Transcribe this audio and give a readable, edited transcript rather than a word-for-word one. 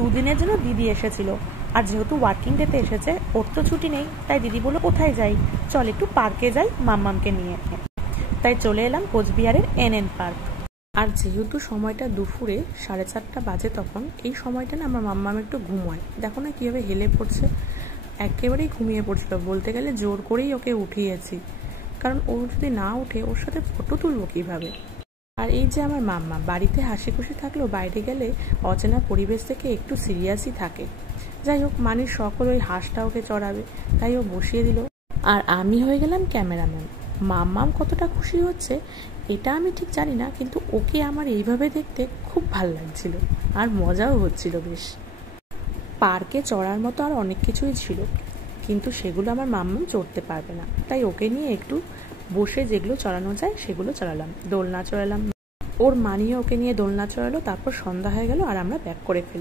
দুদিনের জন্য দিদি এসেছিল, আর যেহেতু ওয়ার্কিং ডেতে এসেছে, ওর তো ছুটি নেই, তাই দিদি বলল কোথায় যাই, চল একটু পার্কে যাই মাম্মামকে নিয়ে। তাই চলে এলাম কোচবিহারের NN পার্ক। আর যেহেতু সময়টা দুপুরে 4:30 বাজে, তখন এই সময়টা না আমার মাম্মাম একটু ঘুমোয়। দেখো না কীভাবে হেলে পড়ছে, একেবারেই ঘুমিয়ে পড়ছিল। বলতে গেলে জোর করেই ওকে উঠিয়েছি, কারণ ও যদি না উঠে ওর সাথে ফটো তুলবো কীভাবে। আর এই যে আমার মাম্মা বাড়িতে হাসি খুশি থাকলেও বাইরে গেলে অচেনা পরিবেশ থেকে একটু সিরিয়াসই থাকে। যাই হোক, মানির সকল ওই হাঁসটা ওকে চড়াবে, তাই ও বসিয়ে দিল, আর আমি হয়ে গেলাম ক্যামেরাম্যান। মাম্মাম কতটা খুশি হচ্ছে এটা আমি ঠিক জানি না, কিন্তু ওকে আমার এইভাবে দেখতে খুব ভালো লাগছিল, আর মজাও হচ্ছিল বেশ। পার্কে চড়ার মতো আর অনেক কিছুই ছিল, কিন্তু সেগুলো আমার মাম্মাম চড়তে পারবে না, তাই ওকে নিয়ে একটু বসে যেগুলো চড়ানো যায় সেগুলো চড়ালাম। দোলনা চড়ালাম, ওর মানিয়ে ওকে নিয়ে দোলনা চড়ালো। তারপর সন্ধ্যা হয়ে গেল আর আমরা ব্যাক করে ফেললাম।